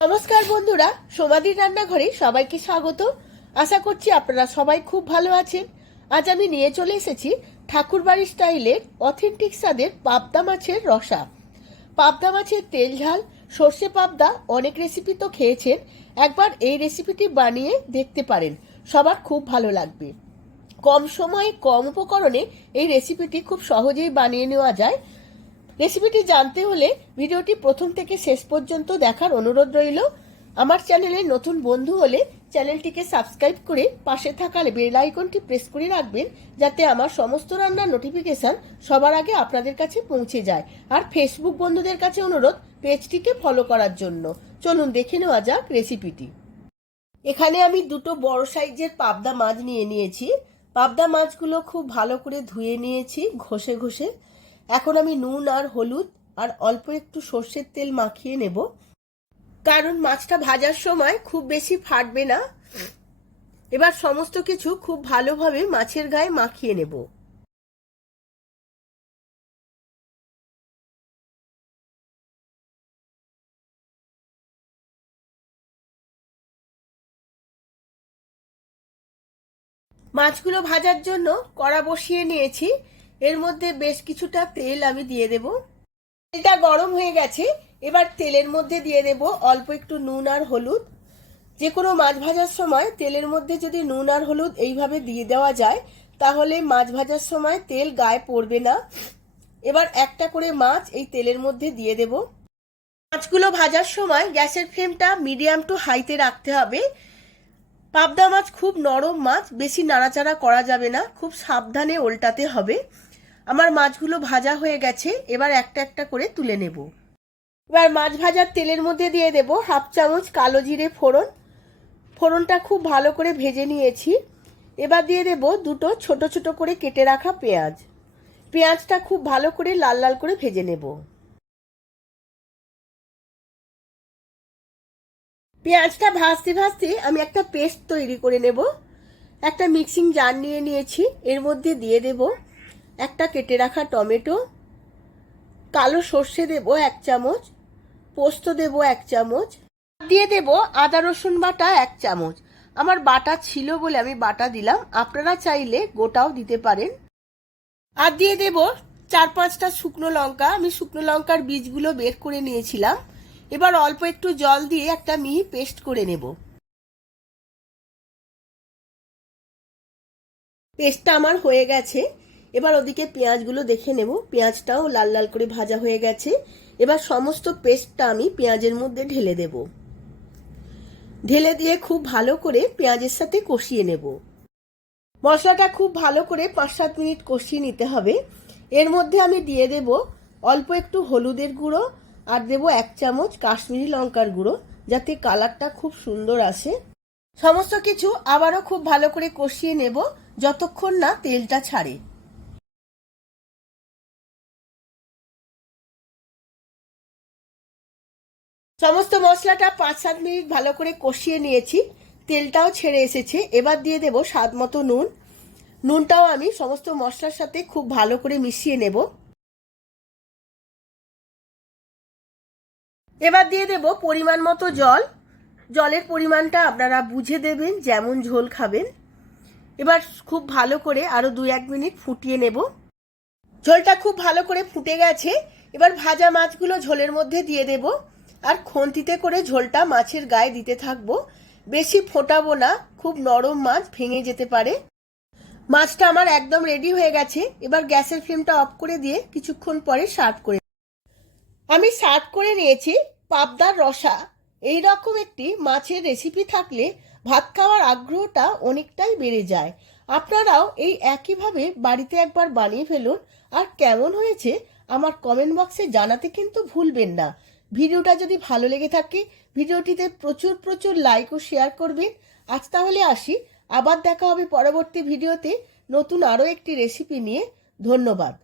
নমস্কার বন্ধুরা, সোমাদির রান্নাঘরে সবাইকে স্বাগত। আশা করছি আপনারা সবাই খুব ভালো আছেন। আজ আমি নিয়ে চলে এসেছি ঠাকুরবাড়ি স্টাইলের অথেন্টিক স্বাদের পাবদা মাছের রসা। পাবদা মাছের তেল ঝাল সর্ষে পাবদা অনেক রেসিপি তো খেয়েছেন, একবার এই রেসিপিটি বানিয়ে দেখতে পারেন, সবার খুব ভালো লাগবে। কম সময়ে কম উপকরণে এই রেসিপিটি খুব সহজেই বানিয়ে নেওয়া যায়। রেসিপিটি জানতে হলে ভিডিওটি প্রথম থেকে শেষ পর্যন্ত দেখার অনুরোধ রইল। আমার চ্যানেলে নতুন বন্ধু হলে চ্যানেলটিকে সাবস্ক্রাইব করে পাশে থাকা বেল আইকনটি প্রেস করে রাখবেন, যাতে আমার সমস্ত রান্নার নোটিফিকেশন সবার আগে আপনাদের কাছে পৌঁছে যায়। আর ফেসবুক বন্ধুদের কাছে অনুরোধ পেজটিকে ফলো করার জন্য। চলুন দেখে নেওয়া যাক রেসিপিটি। এখানে আমি দুটো বড় সাইজের পাবদা মাছ নিয়ে নিয়েছি। পাবদা মাছগুলো খুব ভালো করে ধুয়ে নিয়েছি ঘষে ঘষে। এখন আমি নুন আর হলুদ আর অল্প একটু সর্ষের তেল মাখিয়ে নেব, কারণ মাছটা ভাজার সময় খুব বেশি ফাটবে না। এবার সমস্ত কিছু খুব ভালোভাবে মাছের গায়ে মাখিয়ে নেব। মাছগুলো ভাজার জন্য কড়া বসিয়ে নিয়েছি। এর মধ্যে বেশ কিছুটা তেল আমি দিয়ে দেব। তেলটা গরম হয়ে গেছে। এবার তেলের মধ্যে দিয়ে দেব অল্প একটু নুন আর হলুদ। যে কোনো মাছ ভাজার সময় তেলের মধ্যে যদি নুন আর হলুদ এইভাবে দিয়ে দেওয়া যায়, তাহলে মাছ ভাজার সময় তেল গায়ে পড়বে না। এবার একটা করে মাছ এই তেলের মধ্যে দিয়ে দেব। মাছগুলো ভাজার সময় গ্যাসের ফ্লেমটা মিডিয়াম টু হাইতে রাখতে হবে। পাবদা মাছ খুব নরম মাছ, বেশি নাড়াচাড়া করা যাবে না, খুব সাবধানে ওল্টাতে হবে। আমার মাছগুলো ভাজা হয়ে গেছে, এবার একটা একটা করে তুলে নেব। এবার মাছ ভাজার তেলের মধ্যে দিয়ে দেব হাফ চামচ কালো জিরে ফোড়ন। ফোড়নটা খুব ভালো করে ভেজে নিয়েছি। এবার দিয়ে দেব দুটো ছোট ছোট করে কেটে রাখা পেঁয়াজ। পেঁয়াজটা খুব ভালো করে লাল লাল করে ভেজে নেব। পেঁয়াজটা ভাজতে ভাজতে আমি একটা পেস্ট তৈরি করে নেব। একটা মিক্সিং জার নিয়ে নিয়েছি, এর মধ্যে দিয়ে দেব একটা কেটে রাখা টমেটো, কালো সর্ষে দেব 1 চামচ, পোস্ত দেব 1 চামচ, দিয়ে দেব আদা রসুন বাটা 1 চামচ। আমার বাটা ছিল বলে আমি বাটা দিলাম, আপনারা চাইলে গোটাও দিতে পারেন। আর দিয়ে দেব 4-5টা শুকনো লঙ্কা। আমি শুকনো লঙ্কার বীজগুলো বের করে নিয়েছিলাম। এবার অল্প একটু জল দিয়ে একটা মিহি পেস্ট করে নেব। পেস্টটা আমার হয়ে গেছে। এবার ওদিকে পেঁয়াজগুলো দেখে নেব। পেঁয়াজটাও লাল লাল করে ভাজা হয়ে গেছে। এবার সমস্ত পেস্টটা আমি পেঁয়াজের মধ্যে ঢেলে দেব। ঢেলে দিয়ে খুব ভালো করে পেঁয়াজের সাথে কষিয়ে নেব। মশলাটা খুব ভালো করে 5-7 মিনিট কষিয়ে নিতে হবে। এর মধ্যে আমি দিয়ে দেব অল্প একটু হলুদের গুঁড়ো আর দেব 1 চামচ কাশ্মীরি লঙ্কার গুঁড়ো, যাতে কালারটা খুব সুন্দর আসে। সমস্ত কিছু আবারও খুব ভালো করে কষিয়ে নেব যতক্ষণ না তেলটা ছাড়ে। সমস্ত মশলাটা 5-7 মিনিট ভালো করে কষিয়ে নিয়েছি, তেলটাও ছেড়ে এসেছে। এবার দিয়ে দেব স্বাদ মতো নুন। নুনটাও আমি সমস্ত মশলার সাথে খুব ভালো করে মিশিয়ে নেব। এবার দিয়ে দেব পরিমাণ মতো জল। জলের পরিমাণটা আপনারা বুঝে দেবেন, যেমন ঝোল খাবেন। এবার খুব ভালো করে আরো 2-1 মিনিট ফুটিয়ে নেব। ঝোলটা খুব ভালো করে ফুটে গেছে। এবার ভাজা মাছগুলো ঝোলের মধ্যে দিয়ে দেব আর খুন্তিতে করে ঝোলটা মাছের গায়ে দিতে থাকবো। বেশি ফোটাবো না, খুব নরম মাছ, ভেঙে যেতে পারে। মাছটা আমার একদম রেডি হয়ে গেছে। এবার গ্যাসের ফ্লেমটা অফ করে দিয়ে কিছুক্ষণ পরে সার্ভ করে আমি সার্ভ করে নিয়েছি পাবদার রসা। এই রকম একটি মাছের রেসিপি থাকলে ভাত খাওয়ার আগ্রহটা অনেকটাই বেড়ে যায়। আপনারাও এই একইভাবে বাড়িতে একবার বানিয়ে ফেলুন, আর কেমন হয়েছে আমার কমেন্ট বক্সে জানাতে কিন্তু ভুলবেন না। ভিডিওটা যদি ভালো লেগে থাকে ভিডিওটিতে প্রচুর প্রচুর লাইক ও শেয়ার করবেন। আজ তাহলে আসি, আবার দেখা হবে পরবর্তী ভিডিওতে নতুন আরও একটি রেসিপি নিয়ে। ধন্যবাদ।